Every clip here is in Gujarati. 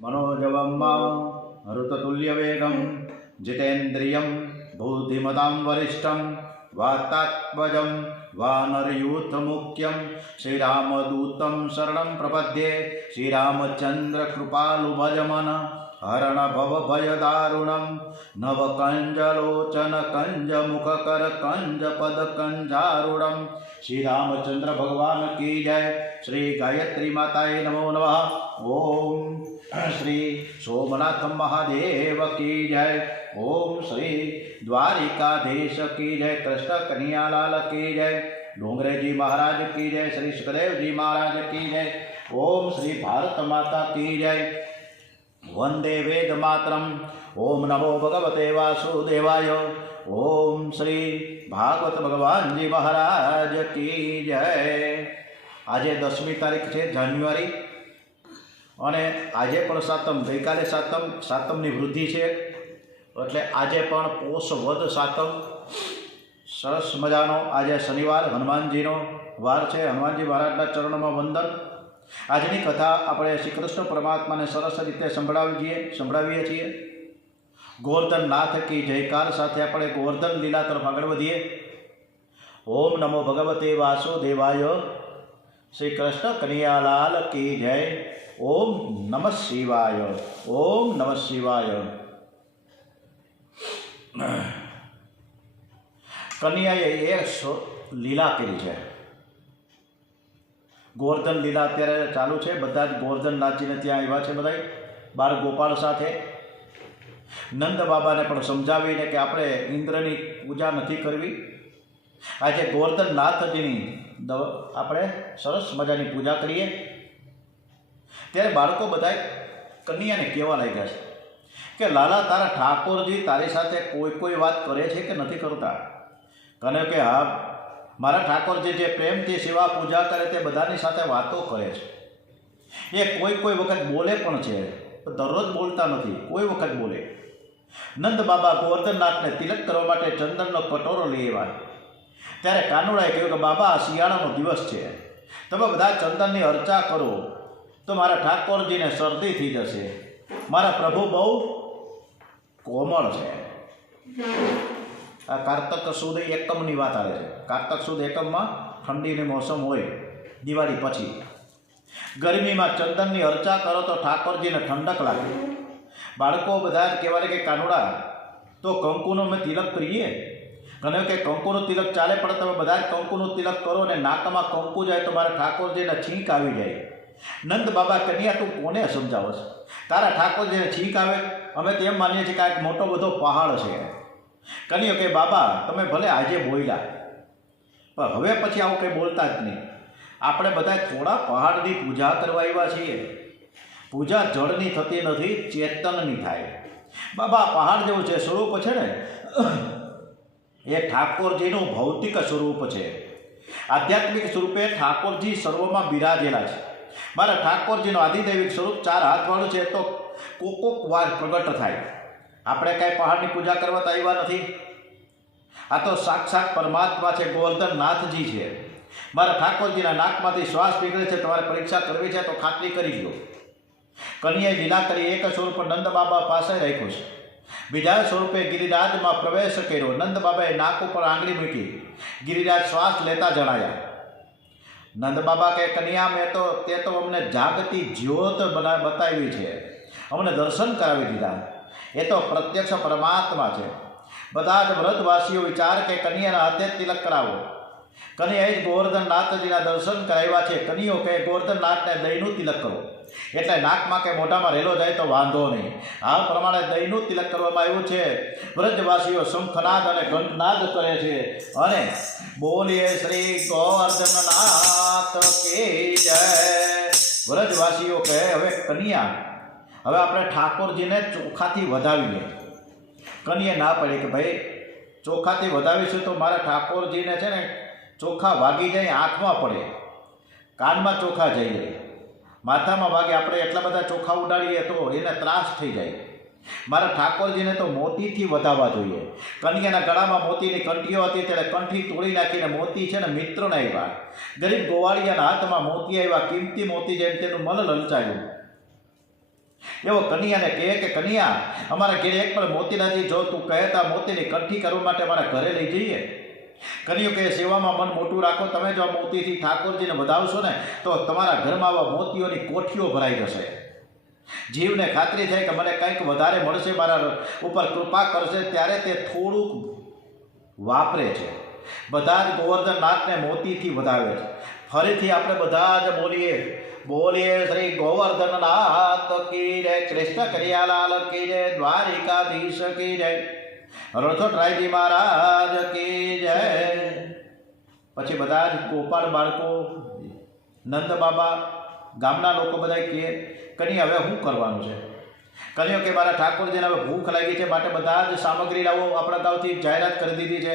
मनोजवं मरुततुल्यवेगं जितेन्द्रियं बुद्धिमतां वरिष्ठं वातात्मजं वानरयूथमुख्यं श्रीरामदूतं शरणं प्रपद्ये। श्रीरामचन्द्रकृपालुभजमन हरण भवभयदारुणं नवकंजलोचन कंजमुखकर कंजपदकंजारूढ़ं। श्री रामचंद्र भगवान की जय। श्री गायत्री माताए नमो नमः। ओम श्री सोमनाथ महादेव की जय। ओम श्री द्वारिकाधीश की जय। कृष्ण कन्हैयालाल की जय। डोंगरे जी महाराज की जय। श्री सुखदेव जी महाराज की जय। ओम श्री भारत माता की जय। वंदे वेद मातरम। ओम नमो भगवते वासुदेवाय। ओम श्री भागवत भगवान जी महाराज की जय। आज 10મી તારીખ છે જાન્યુઆરી અને આજે પણ સાતમ, ગઈકાલે સાતમની વૃદ્ધિ છે એટલે આજે પણ પોષ વદ સાતમ સરસ મજાનો આજે શનિવાર હનુમાનજીનો વાર છે। હનુમાનજી મહારાજના ચરણોમાં વંદન। આજની કથા આપણે શ્રી કૃષ્ણ પરમાત્માને સરસ રીતે સંભળાવીએ છીએ। ગોવર્ધન નાથ की જયકાર સાથે આપણે ગોવર્ધન લીલા તરફ આગળ વધીએ। ઓમ નમો ભગવતે વાસુદેવાય। श्री कृष्ण कन्हैयालाल की जय। ओम नमः शिवाय। ओम नमः शिवाय। कन्हैयाए एक લીલા કરી છે। ગોવર્ધન લીલા અત્યારે ચાલુ છે। બધા જ ગોવર્ધનનાથજીને ત્યાં આવ્યા છે, બધા બાળ ગોપાલ સાથે। નંદ બાબાને પણ સમજાવીને કે આપણે ઇન્દ્રની પૂજા નથી કરવી, આજે ગોવર્ધનનાથજીની આપણે સરસ મજાની પૂજા કરીએ। ત્યારે બાળકો બધા કન્યાને કહેવા લાગ્યા છે કે લાલા, તારા ઠાકોરજી તારી સાથે કોઈ વાત કરે છે કે નથી કરતા? કને કે હા, મારા ઠાકોરજી જે પ્રેમથી સેવા પૂજા કરે તે બધાની સાથે વાતો કરે છે। એ કોઈ વખત બોલે પણ છે, દરરોજ બોલતા નથી, કોઈ વખત બોલે। નંદ બાબા ગોવર્ધનનાથને તિલક કરવા માટે ચંદનનો કટોરો લઈ આવ્યા। ત્યારે કાનુડાએ કહ્યું કે બાબા, આ શિયાળાનો દિવસ છે, તમે બધા ચંદનની અર્ચા કરો તો મારા ઠાકોરજીને શરદી થઈ જશે। મારા પ્રભુ બહુ કોમળ છે। આ કારતક સુદ એકમની વાત આવે છે। કારતક સુદ એકમમાં ઠંડીની મોસમ હોય, દિવાળી પછી ગરમીમાં ચંદનની અર્ચા કરો તો ઠાકોરજીને ઠંડક લાગે। બાળકો બધા જ કહેવાય કે કાનુડા, તો કંકુનો મેં તિલક કરીએ। કહ્યું કે કંકુનું તિલક ચાલે, પણ તમે બધા જ કંકુનું તિલક કરો ને નાકમાં કંકુ જાય તો મારા ઠાકોરજીને છીંક આવી જાય। નંદ બાબા, કન્યા તું કોને સમજાવશ? તારા ઠાકોરજીને છીંક આવે? અમે તો એમ માનીએ છીએ કે આ એક મોટો બધો પહાડ છે। કહ્યું કે બાબા, તમે ભલે આજે બોલ્યા, પણ હવે પછી આવું કંઈ બોલતા જ નહીં। આપણે બધા થોડા પહાડની પૂજા કરવા આવ્યા છીએ। પૂજા જળની થતી નથી, ચેતનની થાય। બાબા, પહાડ જેવું છે સ્વરૂપ છે ને, એ ઠાકોરજીનું ભૌતિક સ્વરૂપ છે। આધ્યાત્મિક સ્વરૂપે ઠાકોરજી સર્વમાં બિરાજેલા છે। મારા ઠાકોરજીનું આધિદૈવિક સ્વરૂપ 4 હાથવાળું છે, તો કોક વાર પ્રગટ થાય। આપણે કાંઈ પહાડની પૂજા કરવા તો આવ્યા નથી। આ તો સાક્ષાત પરમાત્મા છે, ગોવર્ધનનાથજી છે। મારા ઠાકોરજીના નાકમાંથી શ્વાસ નીકળે છે, તમારે પરીક્ષા કરવી છે તો ખાતરી કરી લો। કન્યાએ લીલા કરી એક સ્વરૂપ નંદ બાબા પાસે રાખ્યું છે, બીજા સ્વરૂપે ગિરિરાજમાં પ્રવેશ કર્યો। નંદ બાબાએ નાક ઉપર આંગળી મૂકી, ગિરિરાજ શ્વાસ લેતા જણાયા। નંદ બાબા કે કન્યા, તે તો અમને જાગતી જ્યોત બતાવી છે, અમને દર્શન કરાવી દીધા। એ તો પ્રત્યક્ષ પરમાત્મા છે। બધા જ વ્રતવાસીઓ વિચાર કે કન્યાના હાથે તિલક કરાવો। કન્યાએ જ ગોવર્ધનનાથજીના દર્શન કરાવ્યા છે। કન્યાઓ કે ગોવર્ધનનાથને દહીંનું તિલક કરો, એટલે નાકમાં કે મોઢામાં રેલો જાય તો વાંધો નહીં। આ પ્રમાણે દહીંનું તિલક કરવામાં આવ્યું છે। વ્રજવાસીઓ શંખનાદ અને ઘંટનાદ કરે છે અને બોલીએ શ્રી ગોવર્ધનનાથ કી જય। વ્રજવાસીઓ કહે, હવે કન્યા, હવે આપણે ઠાકોરજીને ચોખાથી વધાવીએ। કન્યા ના પડે કે ભાઈ, ચોખાથી વધાવીશું તો મારા ઠાકોરજીને છે ને ચોખા વાગી જાય, આંખમાં પડે, કાનમાં ચોખા જઈ જાય, માથામાં વાગે, આપણે એટલા બધા ચોખા ઉડાડીએ તો એને ત્રાસ થઈ જાય। મારા ઠાકોરજીને તો મોતીથી વધાવવા જોઈએ। કન્યાના ગળામાં મોતીની કંઠીઓ હતી, ત્યારે કંઠી તોડી નાખીને મોતી છે ને મિત્રોને આવ્યા। ગરીબ ગોવાળિયાના હાથમાં મોતી આવ્યા, કિંમતી મોતી, જેમ તેનું મન લલચાયું। એવો કન્યાને કહે કે કન્યા, અમારા ઘેરે એક પણ મોતી નથી, જો તું કહે તો મોતીની કંઠી કરવા માટે અમારા ઘરે લઈ જઈએ. કન્યો કહે, સેવામાં મન મોટું રાખો, તમે જો આ મોતીથી ઠાકોરજીને વધાવશો ને તો તમારા ઘરમાં આવા મોતીઓની કોઠીઓ ભરાઈ જશે. જીવને ખાતરી થાય કે મને કંઈક વધારે મળશે, મારા ઉપર કૃપા કરશે, ત્યારે તે થોડુંક વાપરે છે. બધા જ ગોવર્ધનનાથને મોતીથી વધાવે છે. ફરીથી આપણે બધા જ બોલીએ શ્રી ગોવર્ધનનાથ કી જય, કૃષ્ણ કરિયાલાલ કી જય, દ્વારિકાધીશ કી જય, રણછોડરાયજી મહારાજ કી જય. પછી બધા જ ગોપાળ બાળકો, નંદ બાબા, ગામના લોકો બધા કહે, કની હવે શું કરવાનું છે? કન્યો કે મારા ઠાકોરજીને હવે ભૂખ લાગી છે, માટે બધા જ સામગ્રી લાવો. આપણા ગામથી જાહેરાત કરી દીધી છે,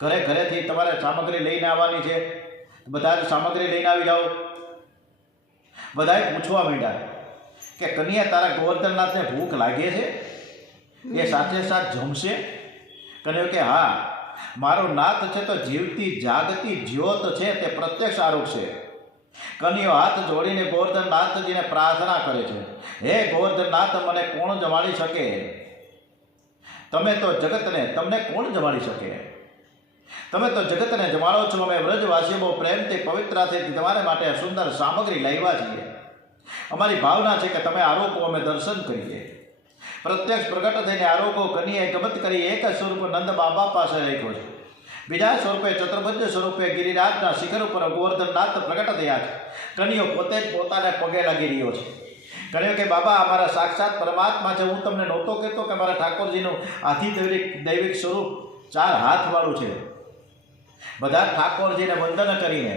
ઘરે ઘરેથી તમારે સામગ્રી લઈને આવવાની છે, બધા જ સામગ્રી લઈને આવી જાઓ. બધાએ પૂછવા માંડ્યા કે કન્યા, તારા ગોવર્ધનનાથને ભૂખ લાગે છે? એ સાથે સાથ જમશે? કન્યો કે હા, મારો નાથ છે તો જીવતી જાગતી જ્યોત છે, તે પ્રત્યક્ષ આરોપ છે. કન્યો હાથ જોડીને ગોવર્ધનનાથજીને પ્રાર્થના કરે છે, હે ગોવર્ધનનાથ, મને કોણ જમાડી શકે? તમે તો જગતને, તમને કોણ જમાડી શકે? તમે તો જગતને જમાડો છો. અમે વ્રજવાસીઓ બહુ પ્રેમથી પવિત્રતાથી તમારા માટે સુંદર સામગ્રી લાવ્યા છીએ. અમારી ભાવના છે કે તમે આરોપો, અમે દર્શન કરીએ. પ્રત્યક્ષ પ્રગટ થઈને આરોપો. કન્યાએ ગમત કરી એક સ્વરૂપ નંદ બાબા પાસે રાખ્યો છે, બીજા સ્વરૂપે ચતુર્ભુજ સ્વરૂપે ગિરિરાજના શિખર ઉપર ગોવર્ધનનાથ પ્રગટ થયા છે. કન્યો પોતે જ પોતાને પગે લાગી રહ્યો છે. કન્યો કે બાબા, અમારા સાક્ષાત પરમાત્મા છે. હું તમને નહોતો કહેતો કે મારા ઠાકોરજીનું દૈવિક સ્વરૂપ 4 હાથવાળું છે. બધા ઠાકોરજીને વંદન કરીને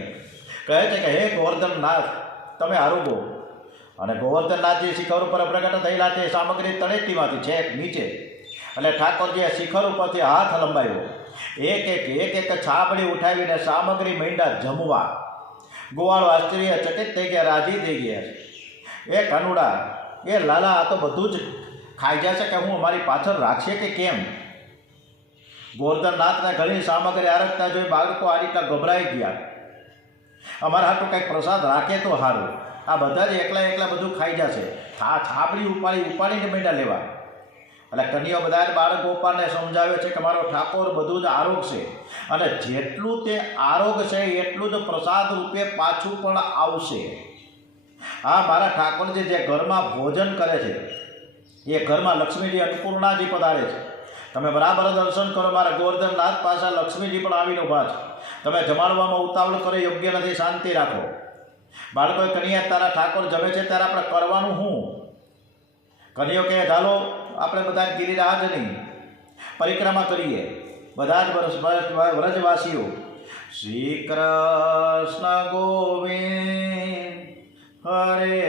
કહે છે કે હે ગોવર્ધનનાથ, તમે આરોગો. અને ગોવર્ધનનાથજી શિખર ઉપર પ્રગટ થયેલા છે, સામગ્રી તળેટીમાંથી છેક નીચે. એટલે ઠાકોરજીએ શિખર ઉપરથી હાથ લંબાવ્યો, એક છાબડી ઉઠાવીને સામગ્રી માંડ્યા જમવા. ગોવાળો આશ્ચર્યચકિત થઈ ગયા, રાજી થઈ ગયા. એ કાનુડા, એ લાલા, આ તો બધું જ ખાઈ જશે કે હું અમારી પાછળ રાખશે કે કેમ? ગોવર્ધનનાથને ઘણી સામગ્રી આરગતા જોઈ બાળકો આ રીતના ગભરાઈ ગયા. અમારા હાટું કંઈક પ્રસાદ રાખે તો સારું. આ બધા જ એકલા બધું ખાઈ જશે. છાબડી ઉપાડીને માંડ્યા લેવા. એટલે કન્યાઓ બધા જ બાળક ગોપાલને સમજાવે છે કે મારો ઠાકોર બધું જ આરોગ છે, અને જેટલું તે આરોગ છે એટલું જ પ્રસાદ રૂપે પાછું પણ આવશે. આ મારા ઠાકોરજી જે ઘરમાં ભોજન કરે છે, એ ઘરમાં લક્ષ્મીજી અન્નપૂર્ણાજી પધારે છે. તમે બરાબર દર્શન કરો, મારા ગોવર્ધનનાથ પાસે લક્ષ્મીજી પણ આવીને ઊભા છે. તમે જમાડવામાં ઉતાવળ કરો યોગ્ય નથી, શાંતિ રાખો. બાળકોએ કન્યા, તારા ઠાકોર જમે છે ત્યારે આપણે કરવાનું શું? કન્યો કે ચાલો આપણે બધા ગિરિરાજની પરિક્રમા કરીએ. બધા જ વ્રજવાસીઓ શ્રી કૃષ્ણ ગોવિંદ હરે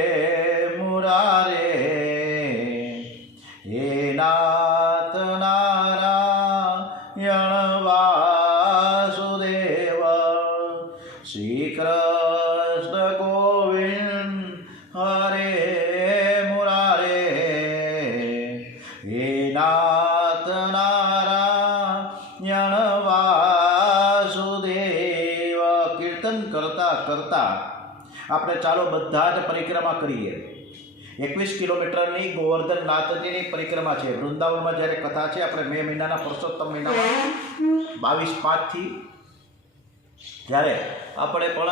મુરારે, હે નાથ નારાયણ વાસુદેવ, શ્રી કૃષ્ણ ગોવિંદ હરે મુરારે, હે નાથ નારાયણ વાસુદેવ. કીર્તન કરતા કરતા આપણે ચાલો બધા જ પરિક્રમા કરીએ. 21 કિલોમીટરની ગોવર્ધનનાથજીની પરિક્રમા છે. વૃંદાવનમાં જ્યારે કથા છે, આપણે મે મહિનાના પુરુષોત્તમ મહિનામાં 22/5થી ત્યારે આપણે પણ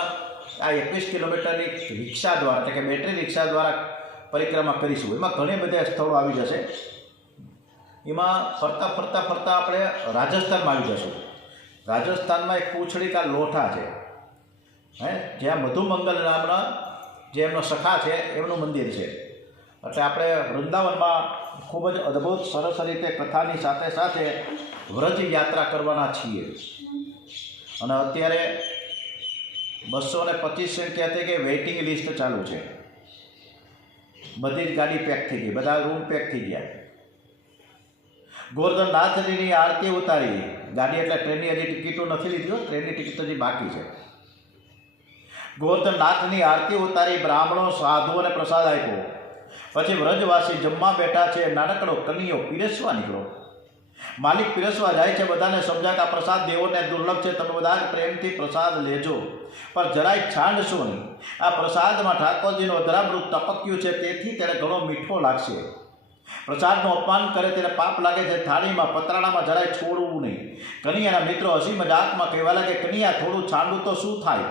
આ 21 કિલોમીટરની રિક્ષા દ્વારા, એટલે કે બેટરી રિક્ષા દ્વારા પરિક્રમા કરીશું. એમાં ઘણી બધા સ્થળો આવી જશે. એમાં ફરતા આપણે રાજસ્થાનમાં આવી જશું. રાજસ્થાનમાં એક પૂંછડીકા લોઠા છે, જ્યાં મધુમંગલ નામના જે એમનો સખા છે એમનું મંદિર છે. એટલે આપણે વૃંદાવનમાં ખૂબ જ અદ્ભુત સરસ રીતે કથાની સાથે સાથે વ્રજ યાત્રા કરવાના છીએ. અને અત્યારે 225 સંખ્યા થઈ ગઈ, વેઇટિંગ લિસ્ટ ચાલુ છે. બધી જ ગાડી પેક થઈ ગઈ, બધા રૂમ પેક થઈ ગયા. ગોવર્ધનનાથજીની આરતી ઉતારી. ગાડી એટલે ટ્રેનની હજી ટિકિટો નથી લીધી, ટ્રેનની ટિકિટ હજી બાકી છે. ગોવર્ધનનાથની આરતી ઉતારી, બ્રાહ્મણો સાધુઓને પ્રસાદ આપ્યો. પછી વ્રજવાસી જમવા બેઠા છે. નાનકડો કન્યો પીરસવા નીકળો. માલિક પીરસવા જાય છે, બધાને સમજાય કે આ પ્રસાદ દેવોને દુર્લભ છે, તમે બધા જ પ્રેમથી પ્રસાદ લેજો, પણ જરાય છાંડશો નહીં. આ પ્રસાદમાં ઠાકોરજીનું અધરામૃત ટપક્યું છે, તેથી તેને ઘણો મીઠો લાગશે. પ્રસાદનું અપમાન કરે તેને પાપ લાગે છે. થાળીમાં પતરાણામાં જરાય છોડવું નહીં. કનૈયાના મિત્રો હસી મજાકમાં કહેવા લાગે, કનૈયા થોડું છાંડું તો શું થાય?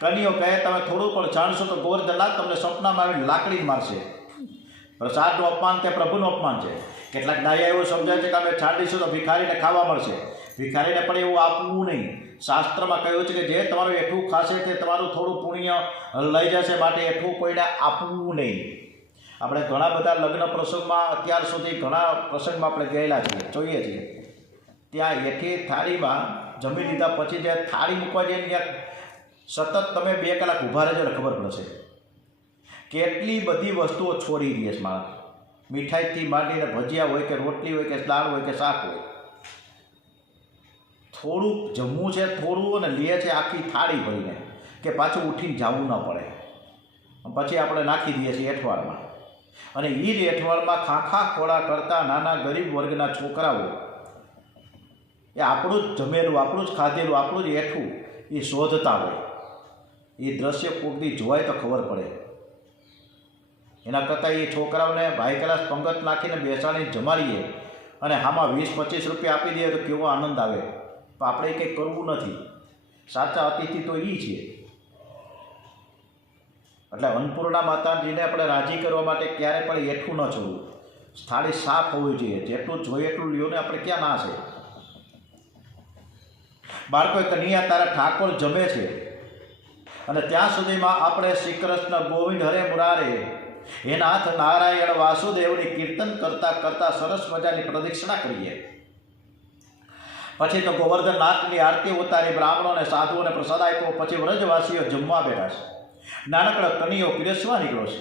કનૈયો કહે, તમે થોડું પણ છાંડશો તો ગોવર્ધનનાથ તમને સપનામાં આવીને લાકડી મારશે. પ્રસાદનું અપમાન તે પ્રભુનું અપમાન છે. કેટલાક ડાયા એવું સમજાય છે કે અમે છાંડીશું તો ભિખારીને ખાવા મળશે. ભિખારીને પણ એવું આપવું નહીં. શાસ્ત્રમાં કહ્યું છે કે જે તમારું એઠું ખાશે તે તમારું થોડું પુણ્ય લઈ જશે, માટે એઠું કોઈને આપવું નહીં. આપણે ઘણા બધા લગ્ન પ્રસંગમાં અત્યાર સુધી ઘણા પ્રસંગમાં આપણે ગયેલા છીએ, જોઈએ છીએ. ત્યાં એઠી થાળીમાં જમી લીધા પછી જે થાળી મૂકવા જઈને ત્યાં સતત તમે 2 કલાક ઊભા રહેજો એટલે ખબર પડશે કેટલી બધી વસ્તુઓ છોડી દઈએ છે માણસ. મીઠાઈથી માંડીને ભજીયા હોય કે રોટલી હોય કે દાળ હોય કે શાક હોય, થોડુંક જમવું છે થોડું અને લે છે આખી થાળી ભરીને કે પાછું ઉઠીને જવું ન પડે. પછી આપણે નાખી દઈએ છીએ એઠવાડમાં, અને એ જ એઠવાડમાં ખાખા ખોળા કરતા નાના ગરીબ વર્ગના છોકરાઓ એ આપણું જ જમેલું, આપણું જ ખાધેલું, આપણું જ એઠું એ શોધતા હોય. એ દ્રશ્ય કોકથી જોવાય તો ખબર પડે. એના કરતાં એ છોકરાઓને ભાઈ કલાસ પંગત નાખીને બેસાડીને જમાડીએ અને આમાં 20-25 રૂપિયા આપી દઈએ તો કેવો આનંદ આવે. પણ આપણે કંઈ કરવું નથી. સાચા અતિથિ તો એ છે. એટલે અન્નપૂર્ણા માતાજીને આપણે રાજી કરવા માટે ક્યારે પણ એઠું ન છોડવું. થાળી સાફ હોવી જોઈએ. જેટલું જોઈએ એટલું લ્યો ને, આપણે ક્યાં ના છે. બાળકોએ કનૈયા તારા ઠાકોર જમે છે અને ત્યાં સુધીમાં આપણે શ્રી કૃષ્ણ ગોવિંદ હરે મુરારે હે નાથ નારાયણ વાસુદેવની કીર્તન કરતાં કરતાં સરસ મજાની પ્રદક્ષિણા કરીએ. પછી તો ગોવર્ધનનાથની આરતી ઉતારી બ્રાહ્મણોને સાધુઓને પ્રસાદ આપ્યો. પછી વ્રજવાસીઓ જમવા બેઠા છે. નાનકડો કનૈયો પીરસવા નીકળ્યો છે.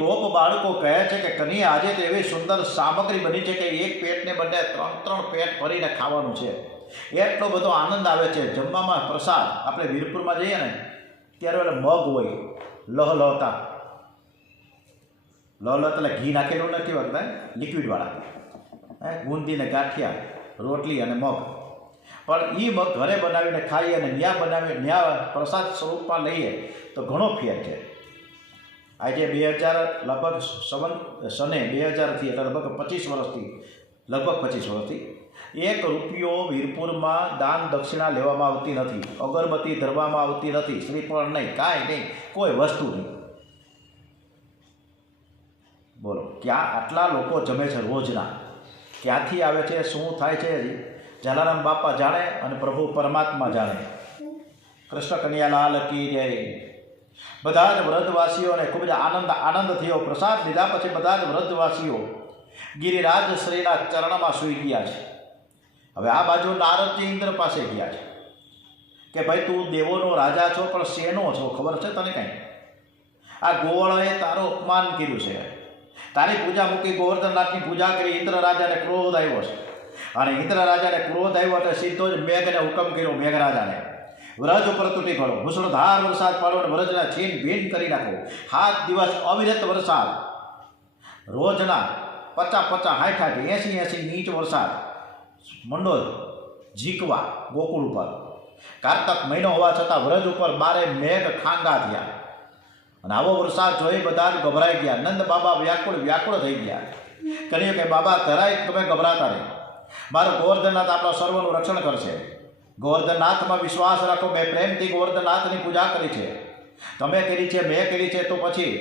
ગોપ બાળકો કહે છે કે કનૈયા આજે તો એવી સુંદર સામગ્રી બની છે કે એક પેટને બદલે 3 પેટ ભરીને ખાવાનું છે. એટલો બધો આનંદ આવે છે જમવામાં. પ્રસાદ આપણે વીરપુરમાં જઈએ ને ત્યારે ઓલા મગ હોય લહલહતા એટલે ઘી નાખેલું નથી હોતા, લિક્વિડવાળા, બુંદીને ગાંઠિયા, રોટલી અને મગ. પણ એ મગ ઘરે બનાવીને ખાઈએ અને ન્યા પ્રસાદ સ્વરૂપમાં લઈએ તો ઘણો ફેર છે. આજે 2000 લગભગ સને 2000થી એટલે લગભગ 25 વર્ષથી 1 રૂપિયો વીરપુરમાં દાન દક્ષિણા લેવામાં આવતી નથી. અગરબત્તી ધરવામાં આવતી નથી. શ્રીફળ નહીં, કાંઈ નહીં, કોઈ વસ્તુ નહીં. બોલો, ક્યાં આટલા લોકો જમે છે રોજના? ક્યાંથી આવે છે, શું થાય છે, જલારામ બાપા જાણે અને પ્રભુ પરમાત્મા જાણે. કૃષ્ણ કનૈયાલાલ કી જય. બધા જ વ્રજવાસીઓને ખૂબ જ આનંદ થયો. પ્રસાદ લીધા પછી બધા જ વ્રજવાસીઓ ગિરિરાજ શ્રીના ચરણમાં સૂઈ ગયા છે. હવે આ બાજુ નારદજી ઇન્દ્ર પાસે ગયા છે કે ભાઈ તું દેવોનો રાજા છો, પણ શેનો છો ખબર છે તને કાંઈ? આ ગોવળોએ તારું અપમાન કર્યું છે. તારી પૂજા મૂકી, ગોવર્ધનનાથની પૂજા કરી. ઇન્દ્ર રાજાને ક્રોધ આવ્યો છે અને ઇન્દ્ર રાજાને ક્રોધ આવ્યો એટલે સીધો જ મેઘને હુકમ કર્યો, મેઘરાજાને વ્રજ ઉપર તૂટી પડો, મુસળધાર વરસાદ પાડો અને વ્રજના છીન ભીન કરી નાખો. 7 દિવસ અવિરત વરસાદ, રોજના 50-50, 60-80, 80 ઇંચ વરસાદ મંડો ઝીકવા ગોકુળ ઉપર. કારતક મહિનો હોવા છતાં વ્રજ ઉપર 12 મેઘ ખાંગા થયા અને આવો વરસાદ જોઈ બધા જ ગભરાઈ ગયા. નંદ બાબા વ્યાકુળ થઈ ગયા. કહ્યું કે બાબા જરાય તમે ગભરાતા નહીં, મારો ગોવર્ધનનાથ આપણા સર્વનું રક્ષણ કરશે. ગોવર્ધનનાથમાં વિશ્વાસ રાખો. મેં પ્રેમથી ગોવર્ધનનાથની પૂજા કરી છે, તમે કરી છે, મેં કરી છે, તો પછી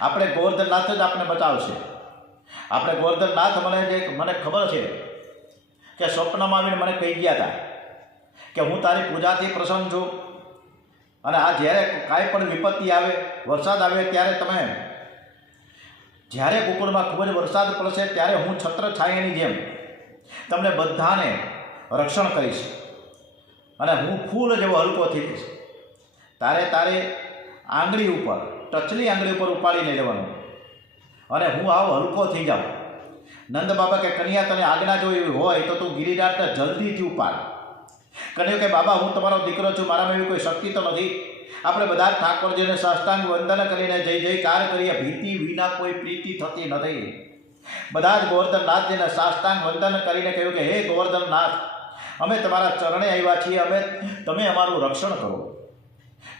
આપણે ગોવર્ધનનાથ જ આપણે બચાવશે. આપણે ગોવર્ધનનાથ મને ખબર છે કે સ્વપ્નમાં આવીને મને કહી ગયા હતા કે હું તારી પૂજાથી પ્રસન્ન છું અને આ જ્યારે કાંઈ પણ વિપત્તિ આવે, વરસાદ આવે, ત્યારે તમે જ્યારે ગોકુળમાં ખૂબ જ વરસાદ પડશે ત્યારે હું છત્ર છાયાની જેમ તમને બધાને રક્ષણ કરીશ અને હું ફૂલ જેવો હલકો થઈ જઈશ. તારે આંગળી ઉપર, ટચલી આંગળી ઉપર ઉપાડીને લેવાનું અને હું આવો હલકો થઈ જાઉં. નંદ બાબા કે કનૈયા તને આજ્ઞા જોઈ હોય તો તું ગિરિરાજને જલ્દીથી ઉપાડ. કહ્યું કે બાબા હું તમારો દીકરો છું, મારામાં એવી કોઈ શક્તિ તો નથી આપણે બધા ઠાકોરજીને સાષ્ટાંગ વંદન કરીને જય જયકાર કરીએ. ભીતિ વિના કોઈ પ્રીતિ થતી નથી. બધા જ ગોવર્ધનનાથજીને સાષ્ટાંગ વંદન કરીને કહ્યું કે હે ગોવર્ધનનાથ, અમે તમારા ચરણે આવ્યા છીએ, તમે અમારું રક્ષણ કરો.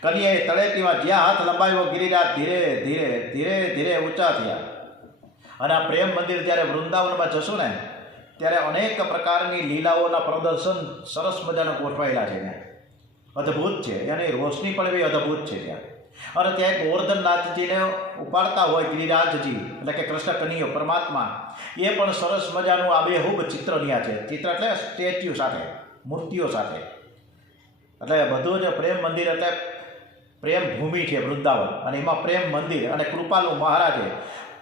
કન્યાએ તળેટીમાં જ્યાં હાથ લંબાવ્યો, ગિરિરાજ ધીરે ધીરે ધીરે ધીરે ઊંચા થયા. અને આ પ્રેમ મંદિર જ્યારે વૃંદાવનમાં જશું ને ત્યારે અનેક પ્રકારની લીલાઓના પ્રદર્શન સરસ મજાના ગોઠવાયેલા છે ત્યાં. અદ્ભુત છે, એની રોશની પણ એવી અદ્ભુત છે ત્યાં. અને ત્યાં ગોવર્ધનનાથજીને ઉપાડતા હોય ગિરિરાજજી, એટલે કે કૃષ્ણ કનૈયો પરમાત્મા, એ પણ સરસ મજાનું આબેહૂબ ચિત્ર ત્યાં છે. ચિત્ર એટલે સ્ટેચ્યુ સાથે, મૂર્તિઓ સાથે. એટલે બધું જ પ્રેમ મંદિર એટલે પ્રેમ ભૂમિ છે વૃંદાવન. અને એમાં પ્રેમ મંદિર અને કૃપાલુ મહારાજે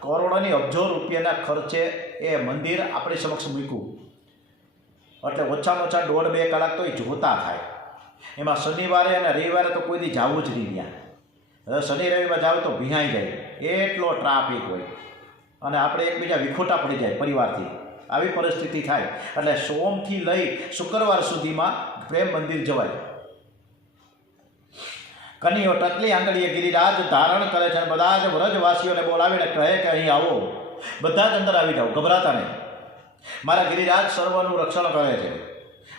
કરોડોની અબજો રૂપિયાના ખર્ચે એ મંદિર આપણી સમક્ષ મૂક્યું. એટલે ઓછામાં ઓછા 1.5-2 કલાક તો એ જોતા થાય. એમાં શનિવારે અને રવિવારે તો કોઈ દી જવું જ નહીં ત્યાં. હવે શનિ રવિમાં જાવ તો ભીહાઈ જાય, એટલો ટ્રાફિક હોય અને આપણે એકબીજા વિખોટા પડી જાય પરિવારથી. આવી પરિસ્થિતિ થાય. એટલે સોમથી લઈ શુક્રવાર સુધીમાં પ્રેમ મંદિર જવાય. કનૈયો ટકલી આંગળીએ ગિરિરાજ ધારણ કરે છે અને બધા જ વ્રજવાસીઓને બોલાવીને કહે કે અહીં આવો, બધા જ અંદર આવી જાઓ, ગભરાતા નહીં. મારા ગિરિરાજ સર્વનું રક્ષણ કરે છે.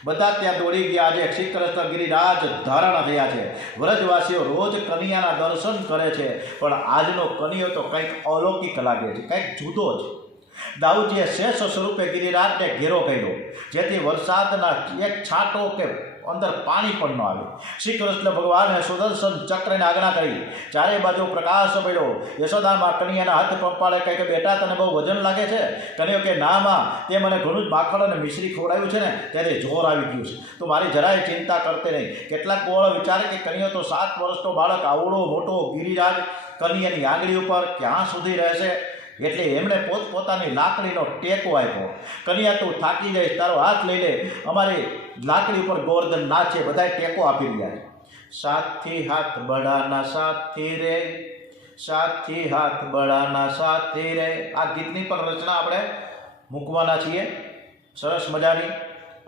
બધા ત્યાં દોડી ગયા. આજે શ્રી કૃષ્ણ ગિરિરાજ ધારણ થયા છે. વ્રજવાસીઓ રોજ કનૈયાના દર્શન કરે છે, પણ આજનો કનૈયો તો કંઈક અલૌકિક લાગે છે, કંઈક જુદો છે. દાઉદજીએ શેષ સ્વરૂપે ગિરિરાજને ઘેરો કર્યો, જેથી વરસાદના એક છાંટો કે અંદર પાણી પણ ન આવે. શ્રી કૃષ્ણ ભગવાને સુદર્શન ચક્રને આજ્ઞા કરી. ચારે બાજુ પ્રકાશ પડ્યો. યશોદામાં કનૈયાના હાથ પંપાળે કહે કે બેટા, તને બહુ વજન લાગે છે? કનૈયો કે ના માં, તે મને ઘણું જ માખણ અને મિશ્રી ખવડાવ્યું છે ને, ત્યારે જોર આવી ગયું છે. તો મારી જરાય ચિંતા કરતે નહીં. કેટલાક ગોળો વિચારે કે કનૈયો તો 7 વર્ષનો બાળક, આવડો મોટો ગિરિરાજ કનૈયાની આંગળી ઉપર ક્યાં સુધી રહેશે? એટલે એમણે પોતપોતાની લાકડીનો ટેકો આપ્યો. કનૈયા, તું થાકી જઈશ, તારો હાથ લઈ લે. અમારી લાકડી ઉપર ગોવર્ધનનાથ છે, બધાએ ટેકો આપી રહ્યા છે. સાથી હાથ બળાના સાથી રે, સાથી હાથ બળાના સાથી રે. આ ગીતની પણ રચના આપણે મૂકવાના છીએ, સરસ મજાની.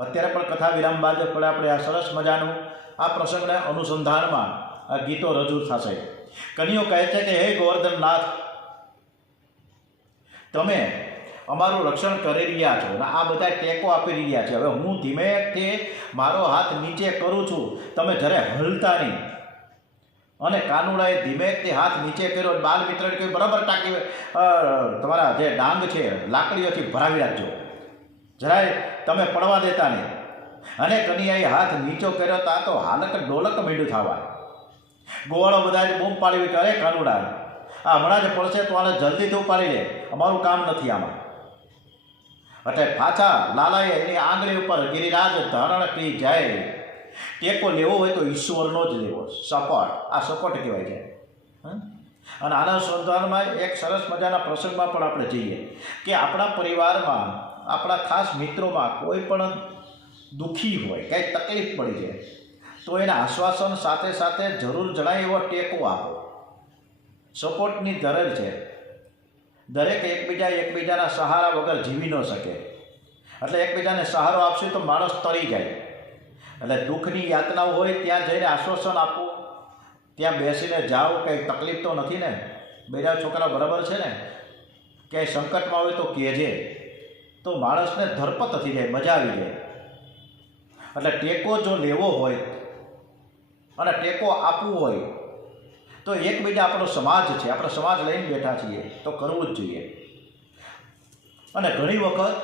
અત્યારે પણ કથા વિરામ બાદ આપણે આ સરસ મજાનું આ પ્રસંગને અનુસંધાનમાં આ ગીતો રજૂ થશે. કનૈયો કહે છે કે હે ગોવર્ધનનાથ, તમે અમારું રક્ષણ કરી રહ્યા છો અને આ બધા ટેકો આપી રહ્યા છે. હવે હું ધીમેથી મારો હાથ નીચે કરું છું, તમે જ્યારે હલતા નહીં. અને કાનુડાએ ધીમેથી હાથ નીચે કર્યો. બાલ મિત્રને કહ્યું બરાબર ટાંકી તમારા જે ડાંગ છે લાકડીઓથી ભરાવી રાખજો, જરાય તમે પડવા દેતા નહીં. અને કનૈયાએ હાથ નીચો કર્યો તો હાલક ડોલક મીંડું થવા. ગોવાળો બધા જ બૂમ પાડી કે અરે કાનુડા, આ હમણાં જ પડશે તો આને જલ્દીથી ઉપાડી લે, અમારું કામ નથી આમાં. એટલે પાછા લાલાએ એની આંગળી ઉપર ગિરિરાજ ધારણ કરી જાય. ટેકો લેવો હોય તો ઈશ્વરનો જ લેવો. સપોર્ટ, આ સપોર્ટ કહેવાય છે. અને આના સંદર્ભમાં એક સરસ મજાના પ્રસંગમાં પણ આપણે જઈએ કે આપણા પરિવારમાં, આપણા ખાસ મિત્રોમાં કોઈ પણ દુઃખી હોય, કંઈ તકલીફ પડી જાય તો એના આશ્વાસન સાથે સાથે જરૂર જણાય એવો ટેકો આપો. સપોર્ટની જરૂર છે. દરેક એકબીજાના સહારા વગર જીવી ન શકે. એટલે એકબીજાને સહારો આપશે તો માણસ તરી જાય. એટલે દુઃખની યાતનાઓ હોય ત્યાં જઈને આશ્વાસન આપવું. ત્યાં બેસીને જાઓ, કંઈ તકલીફ તો નથી ને, બેજા છોકરા બરાબર છે ને, ક્યાંય સંકટમાં હોય તો કહેજે, તો માણસને ધરપત થઈ જાય, મજા આવી જાય. એટલે ટેકો જો લેવો હોય અને ટેકો આપવું હોય તો એકબીજા આપણો સમાજ છે, આપણે સમાજ લઈને બેઠા છીએ તો કરવું જ જોઈએ. અને ઘણી વખત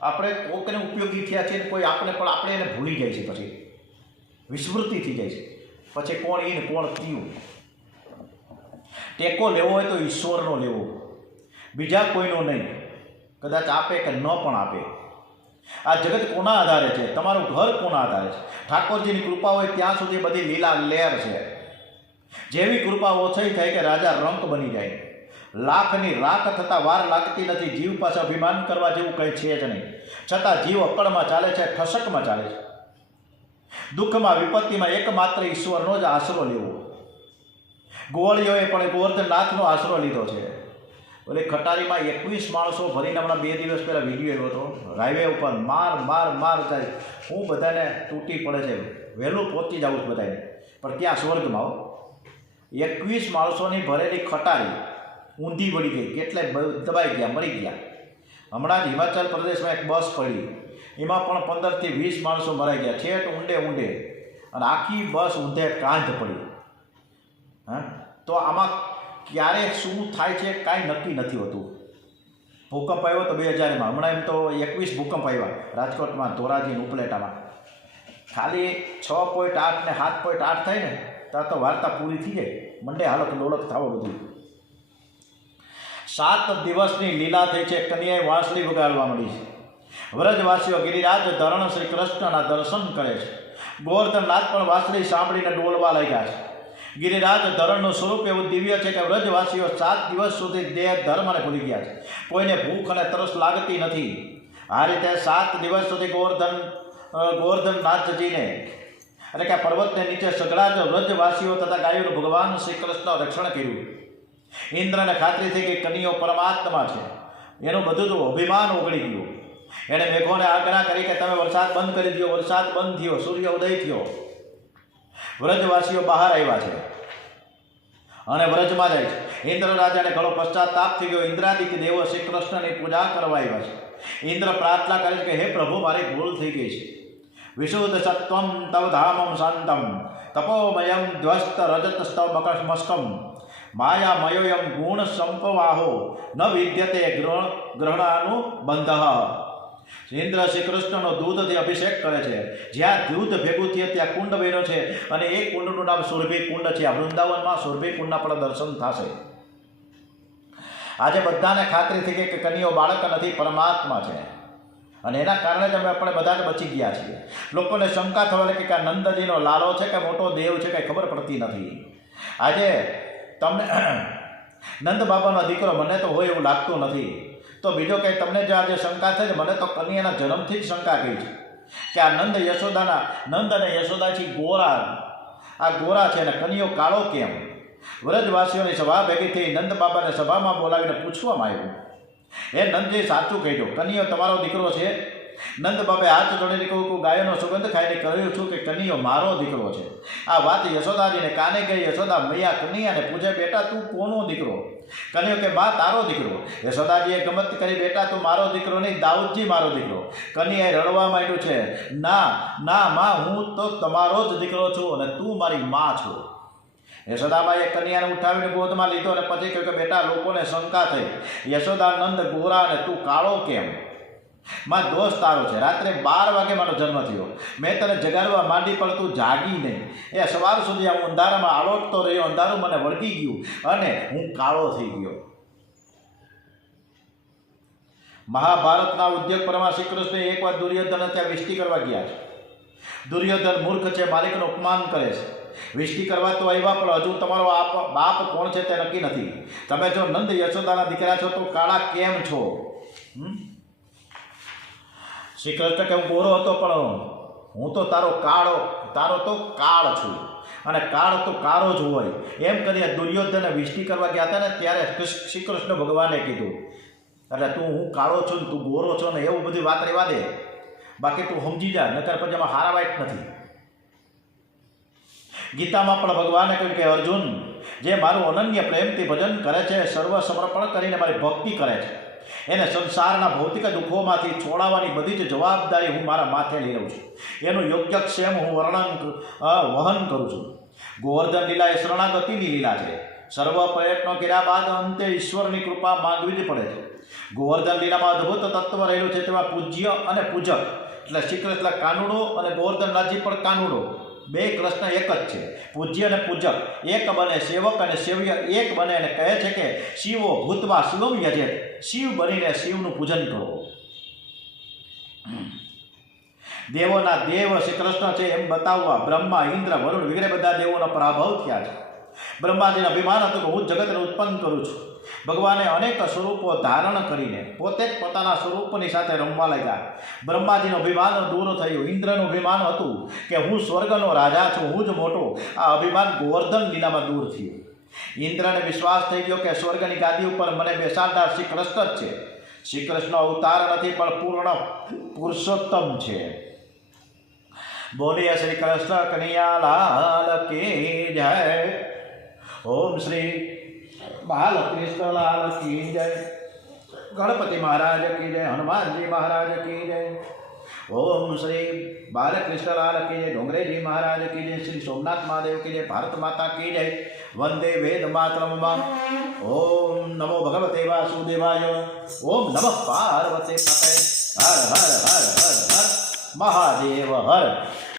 આપણે કોઈકને ઉપયોગી થયા છીએ, કોઈ આપણે એને ભૂલી જાય છે, પછી વિસ્મૃતિ થઈ જાય છે, પછી કોણ ઈન કોણ તીયું. ટેકો લેવો હોય તો ઈશ્વરનો લેવો, બીજા કોઈનો નહીં. કદાચ આપે કે ન પણ આપે. આ જગત કોના આધારે છે? તમારું ઘર કોના આધારે છે? ઠાકોરજીની કૃપા હોય ત્યાં સુધી બધી લીલા લહેર છે. જેવી કૃપા ઓછી થાય કે રાજા રંક બની જાય. લાખની રાખ થતાં વાર લાગતી નથી. જીવ પાસે અભિમાન કરવા જેવું કંઈ છે જ નહીં, છતાં જીવ અકળમાં ચાલે છે, ઠસકમાં ચાલે છે. દુઃખમાં વિપત્તિમાં એકમાત્ર ઈશ્વરનો જ આશરો લેવો. ગોવાળીઓએ પણ ગોવર્ધનનાથનો આશરો લીધો છે. એટલે ખટારીમાં 21 માણસો ભરીને હમણાં 2 દિવસ પહેલાં વિડીયો આવ્યો હતો. હાઈવે ઉપર માર થાય. હું બધાને તૂટી પડે છે, વહેલું પહોંચી જાઉં છું બધાને, પણ ક્યાં સ્વર્ગમાં 21 માણસોની ભરેલી ખટારી ઊંધી વળી ગઈ, કેટલાય દબાઈ ગયા, મરી ગયા. હમણાં જ હિમાચલ પ્રદેશમાં એક બસ પડી, એમાં પણ 15 થી 20 માણસો મરાઈ ગયા, છેટ ઊંડે ઊંડે, અને આખી બસ ઊંધે કાંધ પડી. હા, તો આમાં ક્યારે શું થાય છે કાંઈ નક્કી નથી હોતું. ભૂકંપ આવ્યો તો 2000માં, હમણાં એમ તો 21 ભૂકંપ આવ્યા રાજકોટમાં, ધોરાજી, ઉપલેટામાં. ખાલી 6.8 ને 7.8 થાય ને ત્યાં તો વાર્તા પૂરી થઈ જાય, મંડે હાલત ડોલક થાવો બધું. 7 દિવસની લીલા થઈ છે, કન્યાએ વાંસળી વગાડવા મળી છે. વ્રજવાસીઓ ગિરિરાજ ધરણ શ્રી કૃષ્ણના દર્શન કરે છે. ગોવર્ધનનાથ પણ વાંસળી સાંભળીને ડોલવા લાગ્યા છે. ગિરિરાજ ધરણનું સ્વરૂપ એવું દિવ્ય છે કે વ્રજવાસીઓ 7 દિવસ સુધી દેહ ધર્મને ભૂલી ગયા છે. કોઈને ભૂખ અને તરસ લાગતી નથી. આ રીતે 7 દિવસ સુધી ગોવર્ધનનાથજીને એટલે કે પર્વતને નીચે સઘળા જ વ્રજવાસીઓ તથા ગાયોનું ભગવાન શ્રી કૃષ્ણ રક્ષણ કર્યું. ઇન્દ્રને ખાતરી થઈ કે કનૈયો પરમાત્મા છે, એનું બધું જ અભિમાન ઓગળી ગયું. એણે મેઘોને આજ્ઞા કરી કે તમે વરસાદ બંધ કરી દો. વરસાદ બંધ થયો, સૂર્ય ઉદય થયો. વ્રજવાસીઓ બહાર આવ્યા છે અને વ્રજમાં જાય છે. ઇન્દ્ર રાજાને ઘણો પશ્ચાતાપ થઈ ગયો. ઇન્દ્રાદિત્ય દેવો શ્રી કૃષ્ણની પૂજા કરવા આવ્યા છે. ઇન્દ્ર પ્રાર્થના કરે છે કે હે પ્રભુ, મારી ભૂલ થઈ ગઈ છે. વિશુદ્ધ સત્વમ તવ ધામમ શાંતમ તપોમયમ ધ્વસ્ત રજત સ્તવ મસ્કમ માયામયોયમ ગુણ સંપવાહો ન વિદ્યતે ગ્રહણાનુબંધ. ઇન્દ્ર શ્રી કૃષ્ણનો દૂધથી અભિષેક કરે છે. જ્યાં દૂધ ભેગું થયે ત્યાં કુંડ બન્યો છે, અને એ કુંડનું નામ સુરભી કુંડ છે. આ વૃંદાવનમાં સુરભી કુંડના પણ દર્શન થશે. આજે બધાને ખાતરી થઈ ગઈ કે કનૈયો બાળક નથી, પરમાત્મા છે, અને એના કારણે જ આપણે બધા બચી ગયા છીએ. લોકોને શંકા થવા લાગી કે આ નંદજીનો લાલો છે કે મોટો દેવ છે, કંઈ ખબર પડતી નથી. આજે તમને નંદ બાબાનો દીકરો મને તો હોય એવું લાગતું નથી. તો બીજો કંઈ તમને જે આજે શંકા થઈ છે, મને તો કન્યાના જન્મથી જ શંકા ગઈ છે કે આ નંદ અને યશોદાથી ગોરા, આ ગોરા છે અને કનૈયો કાળો કેમ? વ્રજવાસીઓની સભા ભેગી થઈ. નંદ બાબાને સભામાં બોલાવીને પૂછવામાં આવ્યું, હે નંદજી, સાચું કહેજો, કનૈયો તમારો દીકરો છે? નંદ બાબાએ હાથ જોડીને કહ્યું, ગાયોનો સુગંધ ખાઈને કહ્યું છું કે કનૈયો મારો દીકરો છે. આ વાત યશોદાજીને કાને ગઈ. યશોદા મૈયા કનૈયાને પૂછે, બેટા તું કોનો દીકરો? કનૈયો કે બા તારો દીકરો. યશોદાજીએ ગમત કરી, બેટા તું મારો દીકરો નહીં, દાઉદજી મારો દીકરો. કનૈયાએ રડવા માંડ્યું છે, ના ના માં, હું તો તમારો જ દીકરો છું અને તું મારી માં છો. યશોદાબાઈએ કન્યાને ઉઠાવીને ગોદમાં લીધો અને પછી કહ્યું કે બેટા, લોકોને શંકા થઈ, યશોદાનંદ ગોરા અને તું કાળો કેમ? માં દોષ તારો છે. રાત્રે 12 વાગે મારો જન્મ થયો. મેં તને જગાડવા માંડી પણ તું જાગી નહીં. એ સવાર સુધી હું અંધારામાં આલોટતો રહ્યો. અંધારું મને વળગી ગયું અને હું કાળો થઈ ગયો. મહાભારતના ઉદ્યોગપરમાં શ્રી કૃષ્ણ એકવાર દુર્યોધન ત્યાં વિષ્ટિ કરવા ગયા છે. દુર્યોધન મૂર્ખ છે, માલિકનું અપમાન કરે છે. વિષ્ટિ કરવા તો આવ્યા, પણ હજુ તમારો બાપ કોણ છે તે નક્કી નથી. તમે જો નંદ યશોદાના દીકરા છો તો કાળા કેમ છો? શ્રી કૃષ્ણ કે હું ગોરો હતો, પણ હું તો તારો તો કાળ છું, અને કાળ તો કાળો જ હોય. એમ કરીને દુર્યોધને વિષ્ટિ કરવા ગયા હતા ને ત્યારે શ્રી કૃષ્ણ ભગવાને કીધું, એટલે તું હું કાળો છું ને તું ગોરો છો ને એવું બધી વાત રહેવા દે, બાકી તું સમજી જા, નકર પછી એમાં હારા વાઈટ નથી. ગીતામાં પણ ભગવાને કહ્યું કે અર્જુન, જે મારું અનન્ય પ્રેમથી ભજન કરે છે, સર્વ સમર્પણ કરીને મારી ભક્તિ કરે છે, એને સંસારના ભૌતિક દુઃખોમાંથી છોડાવવાની બધી જ જવાબદારી હું મારા માથે લઈ લઉં છું. એનું યોગ્યક્ષેમ હું વહન કરું છું. ગોવર્ધન લીલા એ શરણાગતિની લીલા છે. સર્વ પ્રયત્નો કર્યા બાદ અંતે ઈશ્વરની કૃપા માંગવી જ પડે છે. ગોવર્ધન લીલામાં અદ્ભુત તત્વ રહેલું છે. તેમાં પૂજ્ય અને પૂજક એટલે શ્રી કૃષ્ણ કાનુડો અને ગોવર્ધનનાથજી પણ કાનુડો, બે કૃષ્ણ એક જ છે. પૂજ્ય અને પૂજક એક બને, સેવક અને સેવ્ય એક બને, અને કહે છે કે શિવો ભૂતવા શિવમ યજેત, શિવ બનીને શિવનું પૂજન કરો. દેવોના દેવ શ્રી કૃષ્ણ છે એમ બતાવવા બ્રહ્મા, ઇન્દ્ર, વરુણ વગેરે બધા દેવોનો પરાભવ થયા છે. બ્રહ્માજીને અભિમાન હતું કે હું જગતને ઉત્પન્ન કરું છું. ભગવાને અનેક સ્વરૂપો ધારણ કરીને પોતે જ પોતાના સ્વરૂપની સાથે રમવા લાગ્યા. બ્રહ્માજીનું અભિમાન દૂર થયું. ઇન્દ્રનું અભિમાન હતું કે હું સ્વર્ગનો રાજા છું, હું જ મોટો. આ અભિમાન ગોવર્ધન લીલામાં દૂર થયું. ઇન્દ્રને વિશ્વાસ થઈ ગયો કે સ્વર્ગની ગાદી ઉપર મને બેસાડનાર શ્રી કૃષ્ણ જ છે. શ્રી કૃષ્ણ અવતાર નથી, પણ પૂર્ણ પુરુષોત્તમ છે. बोलिए श्री कृष्ण कन्हैया लाल की जय। ओम श्री बालकृष्ण लाल की जय। गणपति महाराज की जय। हनुमान जी महाराज की जय। ओम श्री बालकृष्ण लाल की जय। डोंगरे जी महाराज की जय। श्री सोमनाथ महादेव की जय। भारत माता की जय। वंदे वेद मातरम। ओम नमो भगवते वासुदेवाय। ओम नमः पार्वती पते। हर हर हर हर हर महादेव हर।